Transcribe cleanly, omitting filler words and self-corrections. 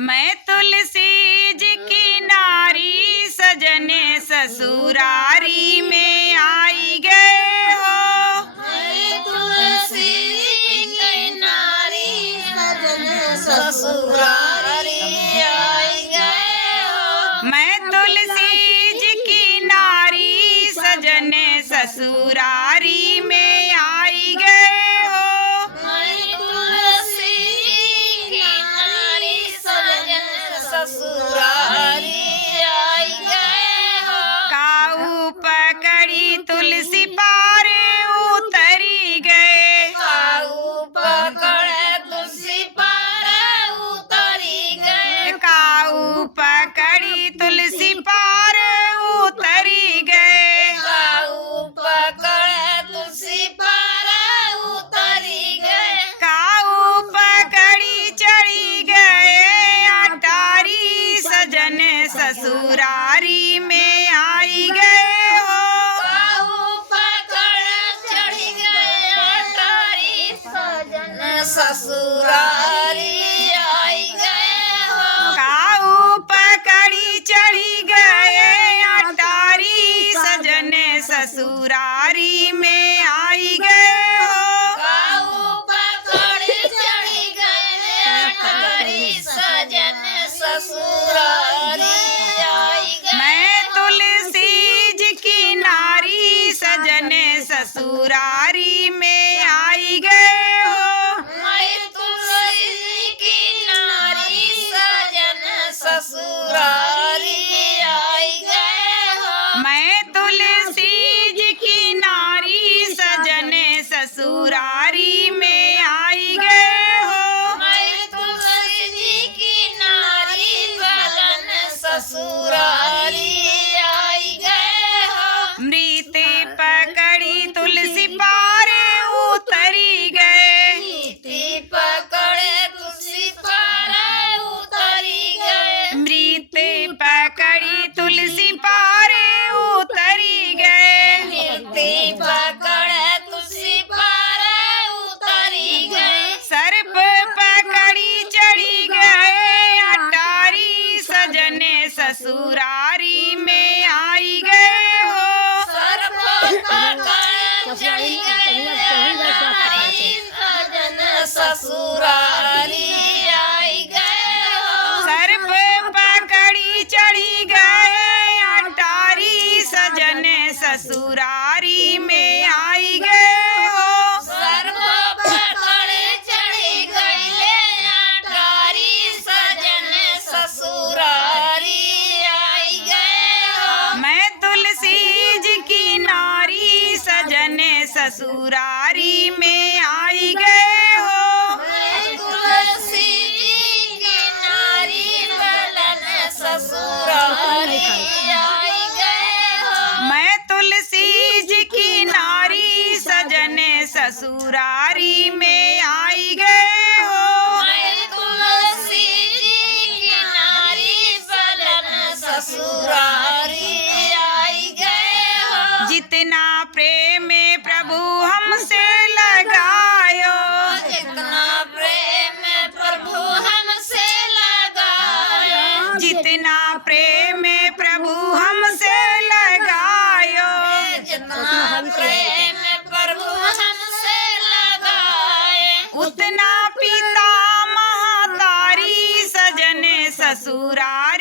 मैं तुलसी जी की नारी सजने ससुरारी में आई गए हो। मैं तुलसी की नारी सजने ससुरारी आई गए हो। मैं तुलसी जी की नारी सजने ससुरारी में आई गए हो। मैं तुलसी की नारी सजने ससुरारी आई गए हो। काऊ पकड़ी तुलसी पार उतरी गए। काऊ पकड़े तुलसी पार उतरी गए। काऊ पकड़ी तुलसी पार उतरी गए। काऊ पकड़े तुलसी पार उतरी गए। काऊ पकड़ी चढ़ी गए अटारी सजने ससुरारी में आई गए हो। काऊ पकड़े चढ़ी गए अटारी सजने ससुरारी आई गए हो। काऊ पकड़ी चढ़ी गए अटारी सजने ससुरारी में आई गए हो। काऊ पकड़े चढ़ी गए अटारी सजने ससुरारी आई गए। मैं तुलसी जी की नारी सजने ससुरारी में आई गए हो। मैं तुलसी की नारी सजने ससुरारी आई गए हो। मैं तुलसी जी की नारी सजने ससुरारी में आई गए हो। मैं तुलसी की नारी सजने ससुरारी आई गए हो। मृत पकड़ी तुलसी पार उतरी गए। नीति पकड़े तुलसी पार उतरी गए। मृत पकड़ी तुलसी पार उतरी गए। नीति पकड़े तुलसी पार उतरी गए। सर्प पकड़ी चढ़ी गए अटारी सजने ससुरारी में आई गए हो। सर्प पकड़े चढ़ी गए अटारी सजने ससुरारी आई गए हो। सर्प पकड़ी चढ़ी गए अटारी सजने ससुरारी में आई गए हो। सर्प पकड़े चढ़ी गए अटारी सजने ससुरारी आई गए हो। मैं तुलसी जी की नारी सजने ससुरारी में आई गए हो। मैं तुलसी की नारी सजने ससुरारी आई गए हो। मैं तुलसी जी की नारी सजने ससुरारी में आई गए हो। मैं तुलसी की नारी सजने ससुरारी आई गए हो। जितना प्रेम प्रभु हमसे लगायो। जितना प्रेम प्रभु हमसे लगायो। जितना प्रेम प्रभु हमसे लगायो। जितना प्रेम प्रभु हमसे लगाए। उतना पिता महतारी सजने ससुरारी